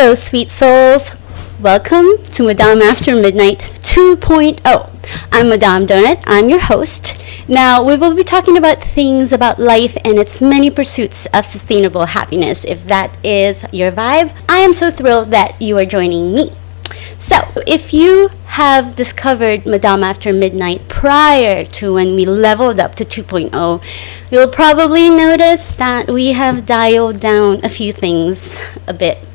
Hello, sweet souls. Welcome to Madame After Midnight 2.0. I'm Madame Donut. I'm your host. Now, we will be talking about things about life and its many pursuits of sustainable happiness. If that is your vibe, I am so thrilled that you are joining me. So, if you have discovered Madame After Midnight prior to when we leveled up to 2.0, you'll probably notice that we have dialed down a few things a bit.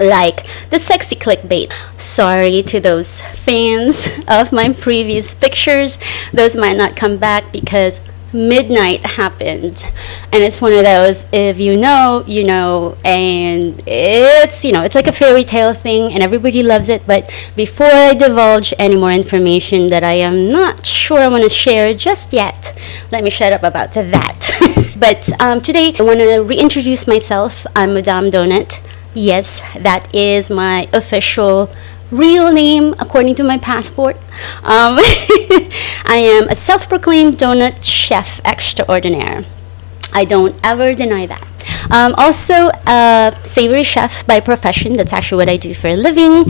Like the sexy clickbait. Sorry to those fans of my previous pictures. Those might not come back because midnight happened. And it's one of those, if you know, you know, and it's like a fairy tale thing and everybody loves it. But before I divulge any more information that I am not sure I want to share just yet, let me shut up about that. But today I want to reintroduce myself. I'm Madame Donut. Yes, that is my official real name according to my passport. I am a self-proclaimed donut chef extraordinaire. I don't ever deny that. Also a savory chef by profession. That's actually what I do for a living.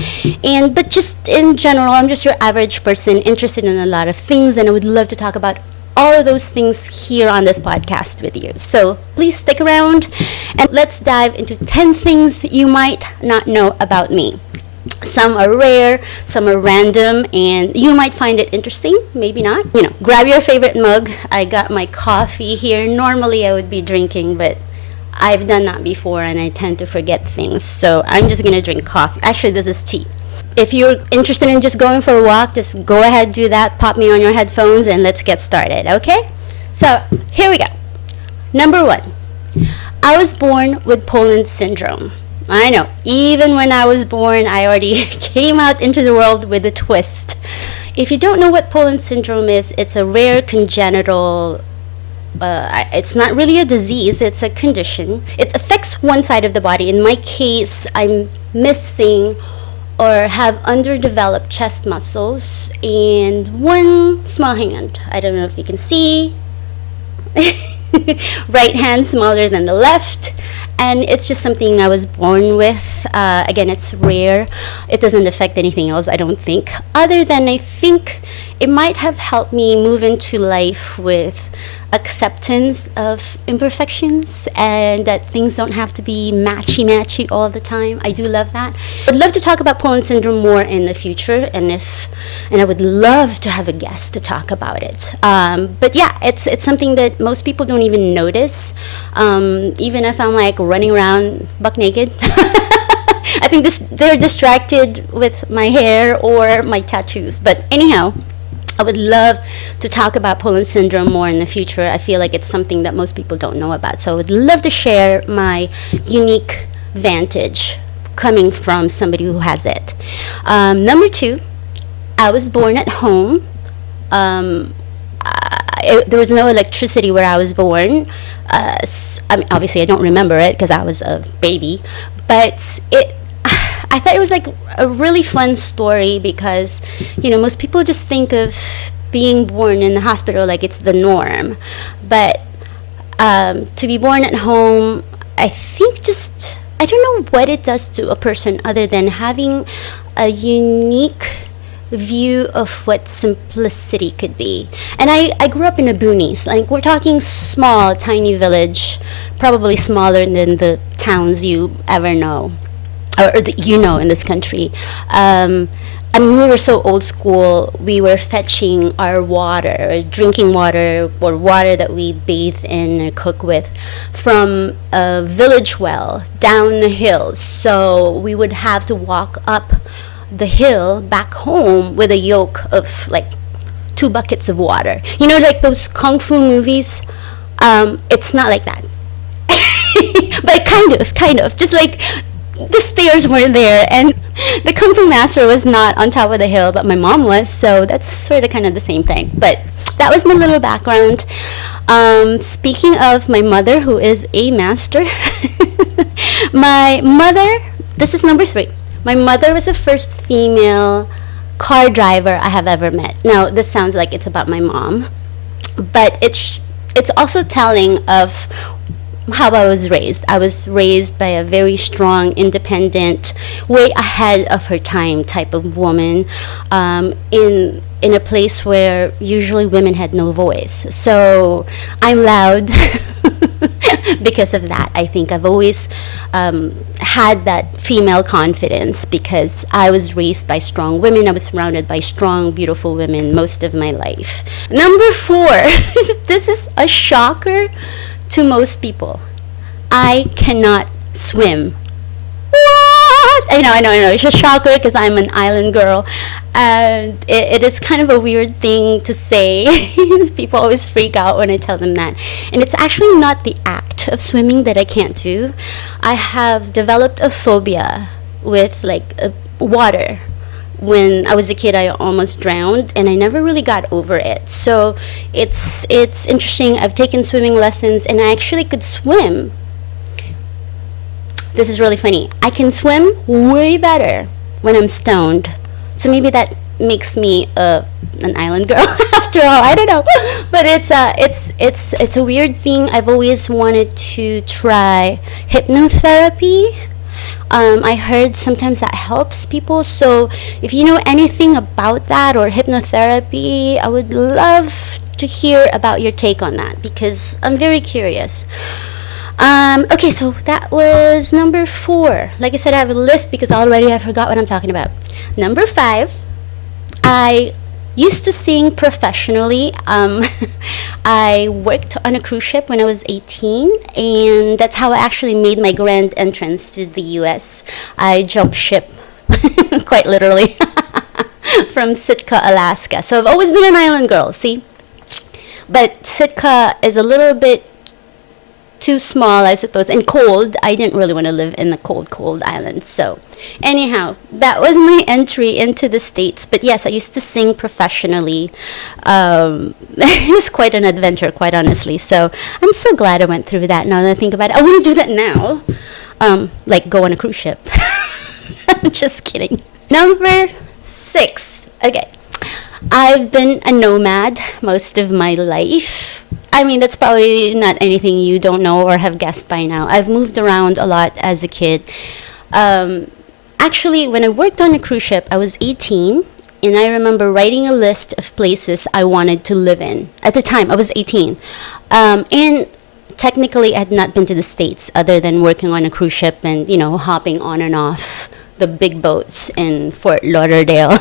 But just in general, I'm just your average person interested in a lot of things, and I would love to talk about all of those things here on this podcast with you. So please stick around and let's dive into 10 things you might not know about me. Some are rare, some are random, and you might find it interesting, maybe not. Grab your favorite mug. I got my coffee here. Normally I would be drinking, but I've done that before and I tend to forget things. So I'm just gonna drink coffee. Actually, this is tea. If you're interested in just going for a walk, just go ahead, do that. Pop me on your headphones and let's get started, okay? So here we go. Number 1, I was born with Poland syndrome. I know, even when I was born, I already came out into the world with a twist. If you don't know what Poland syndrome is, it's a rare congenital it's not really a disease, it's a condition. It affects one side of the body. In my case, I'm missing or have underdeveloped chest muscles and one small hand. I don't know if you can see. Right hand smaller than the left, and it's just something I was born with. Again, it's rare. It doesn't affect anything else, I don't think, other than I think it might have helped me move into life with acceptance of imperfections and that things don't have to be matchy all the time. I do love that. I'd love to talk about Poland syndrome more in the future, and I would love to have a guest to talk about it. But yeah, it's something that most people don't even notice. Even if I'm like running around buck naked. I think they're distracted with my hair or my tattoos. But anyhow, I would love to talk about Poland syndrome more in the future. I feel like it's something that most people don't know about. So I would love to share my unique vantage coming from somebody who has it. Number 2, I was born at home. There was no electricity where I was born. Obviously I don't remember it because I was a baby. But I thought it was like a really fun story because, most people just think of being born in the hospital like it's the norm. But to be born at home, I think I don't know what it does to a person other than having a unique view of what simplicity could be. And I grew up in the boonies. Like, we're talking small, tiny village, probably smaller than the towns you ever know. Or that in this country. We were so old school. We were fetching our water, drinking water, or water that we bathe in or cook with, from a village well down the hill. So we would have to walk up the hill back home with a yoke of like 2 buckets of water. Like those kung fu movies. It's not like that, but kind of, just like. The stairs weren't there, and the Kung Fu Master was not on top of the hill, but my mom was, so that's sort of kind of the same thing. But that was my little background. Speaking of my mother, who is a master, my mother, this is number 3. My mother was the first female car driver I have ever met. Now, this sounds like it's about my mom, but it's also telling of how I was raised. I was raised by a very strong, independent, way ahead of her time type of woman, in a place where usually women had no voice. So I'm loud because of that. I think I've always had that female confidence because I was raised by strong women. I was surrounded by strong, beautiful women most of my life. Number 4, this is a shocker to most people. I cannot swim. What? I know. It's a shocker because I'm an island girl. And it is kind of a weird thing to say. People always freak out when I tell them that. And it's actually not the act of swimming that I can't do. I have developed a phobia with water. When I was a kid, I almost drowned, and I never really got over it. So it's interesting. I've taken swimming lessons, and I actually could swim. This is really funny. I can swim way better when I'm stoned. So maybe that makes me an island girl after all. I don't know, but it's a weird thing. I've always wanted to try hypnotherapy. I heard sometimes that helps people. So if you know anything about that or hypnotherapy, I would love to hear about your take on that because I'm very curious. Okay, so that was number 4. Like I said, I have a list because already I forgot what I'm talking about. Number 5, I used to sing professionally. I worked on a cruise ship when I was 18, and that's how I actually made my grand entrance to the US. I jumped ship, quite literally, from Sitka, Alaska. So I've always been an island girl, see? But Sitka is a little bit too small, I suppose, and cold. I didn't really want to live in the cold islands. So anyhow, that was my entry into the States. But yes, I used to sing professionally. It was quite an adventure, quite honestly. So I'm so glad I went through that. Now that I think about it, I want to do that now. Like go on a cruise ship. Just kidding. Number 6. Okay. I've been a nomad most of my life. I mean, that's probably not anything you don't know or have guessed by now. I've moved around a lot as a kid. Actually, when I worked on a cruise ship, I was 18, and I remember writing a list of places I wanted to live in. At the time, I was 18. And technically, I had not been to the States other than working on a cruise ship and, hopping on and off the big boats in Fort Lauderdale,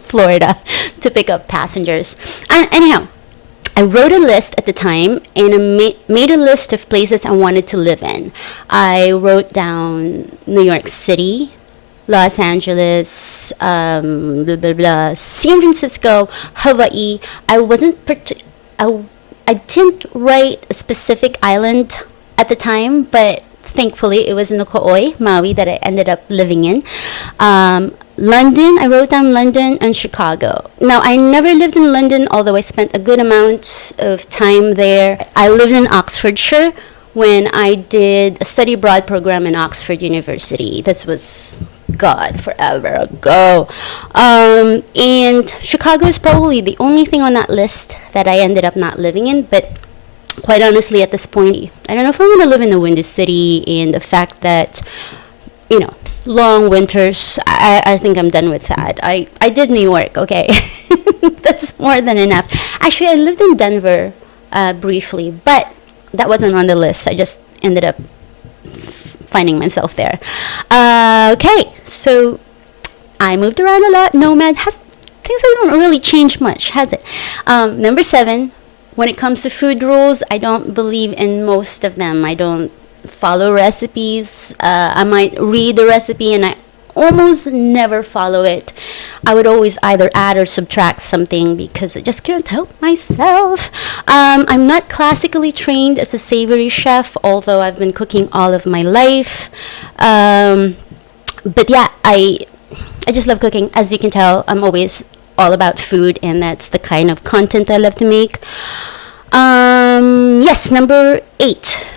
Florida, to pick up passengers. Anyhow, I wrote a list at the time, and I made a list of places I wanted to live in. I wrote down New York City, Los Angeles, San Francisco, Hawaii. I didn't write a specific island at the time, but thankfully it was Nuk'oi, Maui, that I ended up living in. London, I wrote down London and Chicago. Now, I never lived in London, although I spent a good amount of time there. I lived in Oxfordshire when I did a study abroad program in Oxford University. This was, God, forever ago. And Chicago is probably the only thing on that list that I ended up not living in, but quite honestly, at this point, I don't know if I want to live in the Windy City, and the fact that, long winters, I think I'm done with that. I did New York, okay? That's more than enough. Actually, I lived in Denver briefly, but that wasn't on the list. I just ended up finding myself there. Okay, so I moved around a lot. Nomad things haven't really changed much, has it? Number 7, when it comes to food rules, I don't believe in most of them. I don't follow recipes. I might read the recipe and I almost never follow it. I would always either add or subtract something because I just can't help myself. I'm not classically trained as a savory chef, although I've been cooking all of my life. But yeah, I just love cooking. As you can tell, I'm always all about food, and that's the kind of content I love to make. Yes, number 8.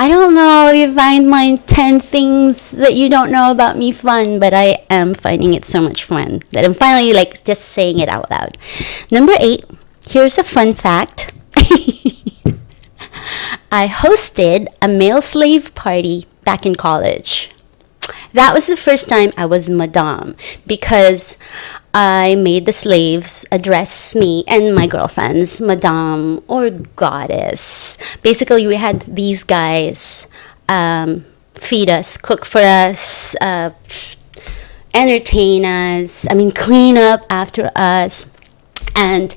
I don't know if you find my 10 things that you don't know about me fun, but I am finding it so much fun that I'm finally just saying it out loud. Number 8, here's a fun fact. I hosted a male slave party back in college. That was the first time I was madame because I made the slaves address me and my girlfriends madame or goddess. Basically, we had these guys feed us, cook for us, entertain us, clean up after us. And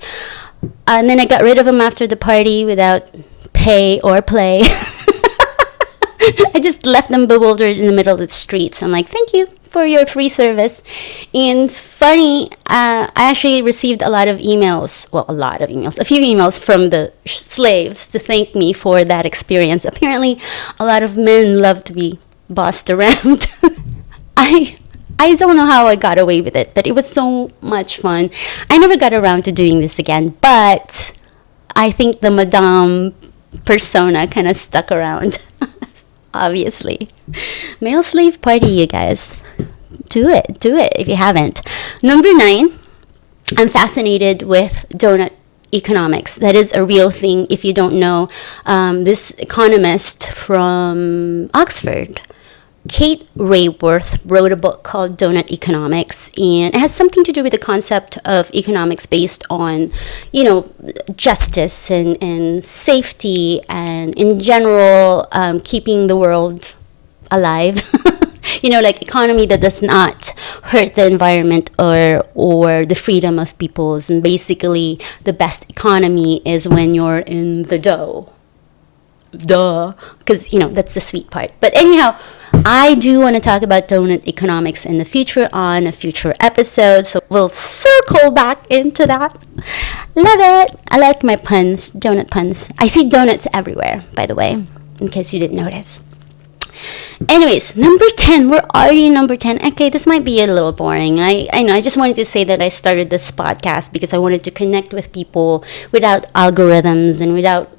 then I got rid of them after the party without pay or play. I just left them bewildered in the middle of the streets. I'm like, thank you for your free service. And funny, I actually received a few emails from the slaves to thank me for that experience. Apparently, a lot of men love to be bossed around. I don't know how I got away with it, but it was so much fun. I never got around to doing this again, but I think the madame persona kind of stuck around. Obviously. Male slave party, you guys. Do it if you haven't. Number 9, I'm fascinated with donut economics. That is a real thing. If you don't know, this economist from Oxford, Kate Rayworth, wrote a book called Donut Economics, and it has something to do with the concept of economics based on, justice and safety, and in general, keeping the world alive. Like economy that does not hurt the environment or the freedom of peoples. And basically, the best economy is when you're in the dough. Duh. Because, that's the sweet part. But anyhow, I do want to talk about donut economics in the future on a future episode. So we'll circle back into that. Love it. I like my puns, donut puns. I see donuts everywhere, by the way, in case you didn't notice. Anyways, number 10. We're already number 10. Okay, this might be a little boring. I know. I just wanted to say that I started this podcast because I wanted to connect with people without algorithms and without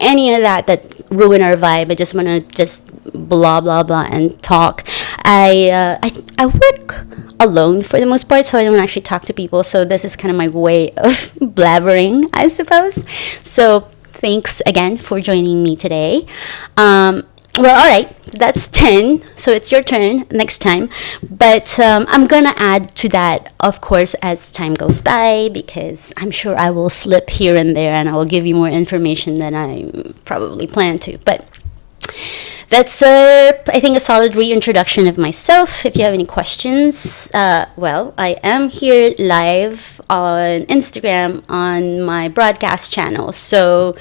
any of that ruin our vibe. I just want to blah blah blah and talk. I work alone for the most part, so I don't actually talk to people. So this is kind of my way of blabbering, I suppose. So thanks again for joining me today. Well, all right, that's 10, so it's your turn next time. But I'm going to add to that, of course, as time goes by, because I'm sure I will slip here and there, and I will give you more information than I probably plan to. But that's, I think, a solid reintroduction of myself. If you have any questions, well, I am here live on Instagram on my broadcast channel. So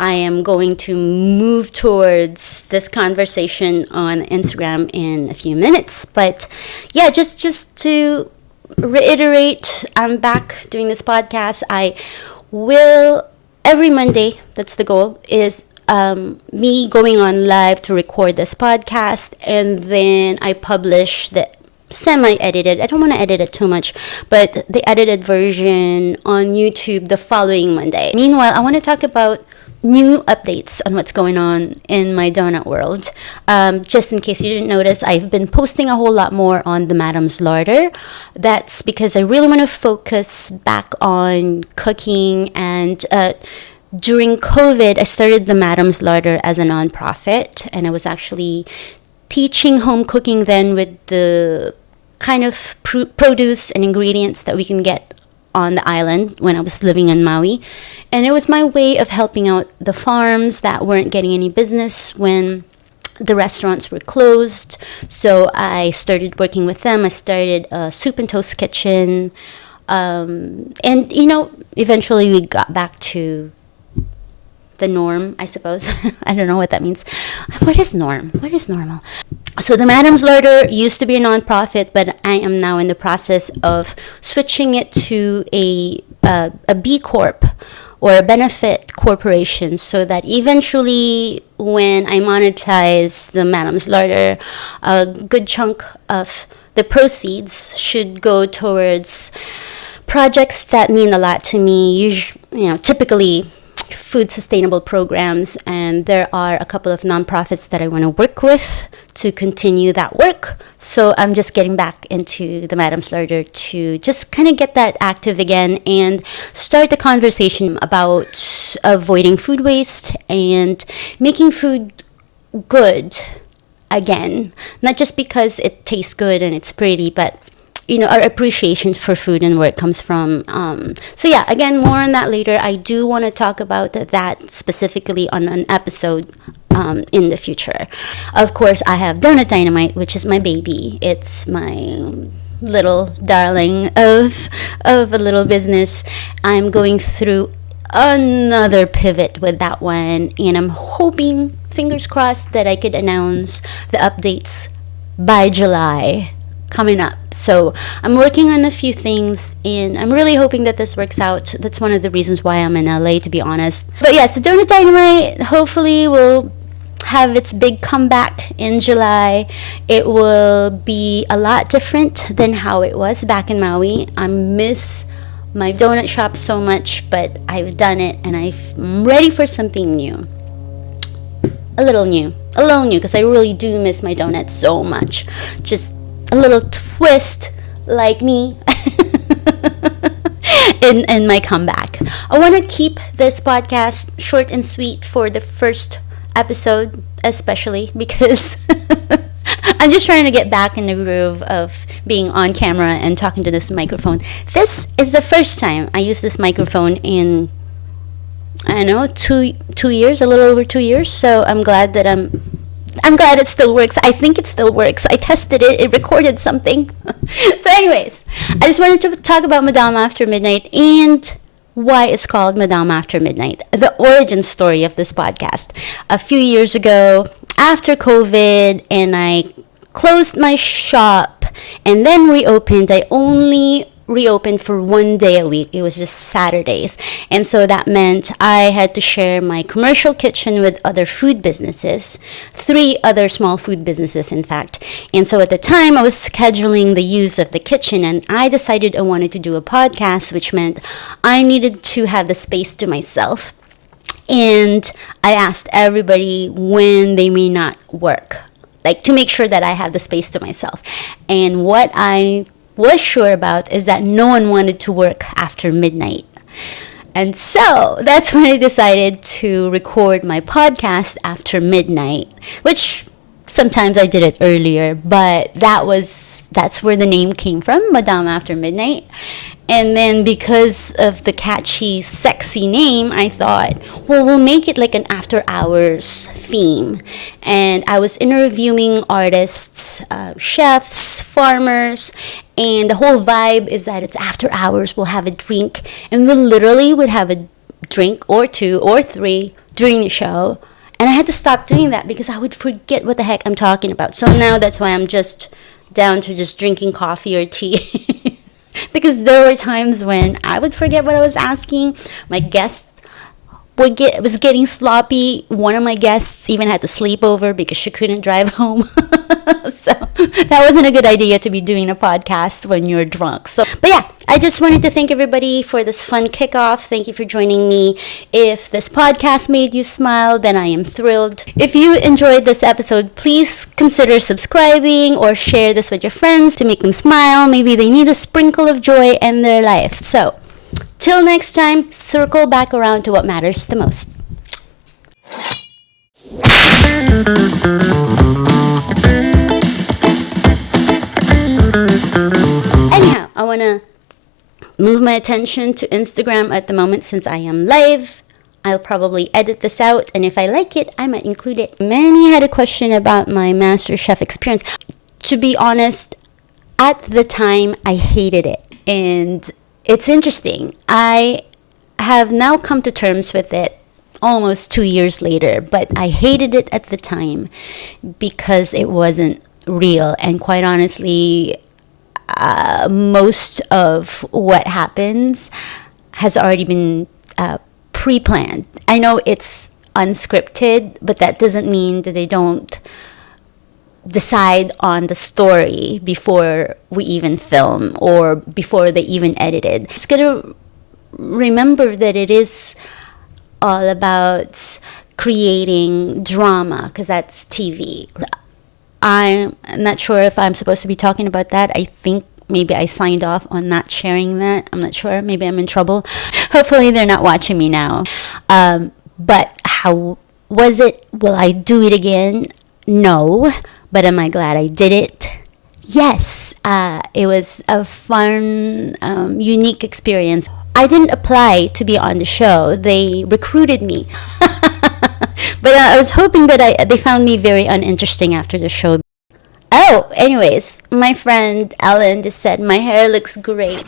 I am going to move towards this conversation on Instagram in a few minutes. But yeah, just to reiterate, I'm back doing this podcast. I will, every Monday, that's the goal, is me going on live to record this podcast. And then I publish the semi-edited, I don't want to edit it too much, but the edited version on YouTube the following Monday. Meanwhile, I want to talk about new updates on what's going on in my donut world. Just in case you didn't notice, I've been posting a whole lot more on the Madam's Larder. That's because I really want to focus back on cooking. And during COVID, I started the Madam's Larder as a nonprofit, and I was actually teaching home cooking then with the kind of produce and ingredients that we can get on the island when I was living in Maui. And it was my way of helping out the farms that weren't getting any business when the restaurants were closed. So I started working with them. I started a soup and toast kitchen. And, eventually we got back to the norm, I suppose. I don't know what that means. What is norm? What is normal? So the Madam's Larder used to be a nonprofit, but I am now in the process of switching it to a B Corp or a benefit corporation, so that eventually when I monetize the Madam's Larder, a good chunk of the proceeds should go towards projects that mean a lot to me. Typically food sustainable programs, and there are a couple of nonprofits that I want to work with to continue that work. So I'm just getting back into the Madam's Larder to just kind of get that active again and start the conversation about avoiding food waste and making food good again. Not just because it tastes good and it's pretty, but our appreciation for food and where it comes from. So yeah, again, more on that later. I do want to talk about that specifically on an episode in the future. Of course, I have Donut Dynamite, which is my baby. It's my little darling of a little business. I'm going through another pivot with that one, and I'm hoping, fingers crossed, that I could announce the updates by July coming up. So I'm working on a few things, and I'm really hoping that this works out. That's one of the reasons why I'm in LA, to be honest. But yes, the Donut Dynamite hopefully will have its big comeback in July. It will be a lot different than how it was back in Maui. I miss my donut shop so much, but I've done it, and I'm ready for something new. A little new, because I really do miss my donuts so much. Just a little twist like me in my comeback. I want to keep this podcast short and sweet for the first episode, especially because I'm just trying to get back in the groove of being on camera and talking to this microphone. This is the first time I use this microphone in, I don't know, 2 years, a little over 2 years. So I'm glad it still works. I think it still works. I tested it. It recorded something. So anyways, I just wanted to talk about Madame After Midnight and why it's called Madame After Midnight. The origin story of this podcast. A few years ago, after COVID, and I closed my shop and then reopened. I only reopened for 1 day a week. It was just Saturdays. And so that meant I had to share my commercial kitchen with other food businesses, 3 other small food businesses, in fact. And so at the time, I was scheduling the use of the kitchen, and I decided I wanted to do a podcast, which meant I needed to have the space to myself. And I asked everybody when they may not work, like to make sure that I have the space to myself. And what I was sure about is that no one wanted to work after midnight. And so that's when I decided to record my podcast after midnight, which sometimes I did it earlier, but that's where the name came from, Madame After Midnight. And then because of the catchy, sexy name, I thought, well, we'll make it like an after hours theme. And I was interviewing artists, chefs, farmers, and the whole vibe is that it's after hours. We'll have a drink, and we literally would have a drink or 2 or 3 during the show. And I had to stop doing that because I would forget what the heck I'm talking about. So now that's why I'm just down to just drinking coffee or tea. Because there were times when I would forget what I was asking. My guest was getting sloppy. One of my guests even had to sleep over because she couldn't drive home. So that wasn't a good idea to be doing a podcast when you're drunk. But yeah, I just wanted to thank everybody for this fun kickoff. Thank you for joining me. If this podcast made you smile, then I am thrilled. If you enjoyed this episode, please consider subscribing or share this with your friends to make them smile. Maybe they need a sprinkle of joy in their life. So till next time, circle back around to what matters the most. Anyhow, I want to move my attention to Instagram at the moment since I am live. I'll probably edit this out, and if I like it, I might include it. Many had a question about my MasterChef experience. To be honest, at the time, I hated it. And it's interesting. I have now come to terms with it almost 2 years later, but I hated it at the time because it wasn't real. And quite honestly, most of what happens has already been pre-planned. I know it's unscripted, but that doesn't mean that they don't decide on the story before we even film or before they even edit it. Just gotta remember that it is all about creating drama, because that's TV. I'm not sure if I'm supposed to be talking about that. I think maybe I signed off on not sharing that. I'm not sure. Maybe I'm in trouble. Hopefully they're not watching me now. But how was it? Will I do it again? No. But am I glad I did it? Yes. It was a fun, unique experience. I didn't apply to be on the show. They recruited me. But I was hoping that they found me very uninteresting after the show. Oh, anyways, my friend Ellen just said my hair looks great.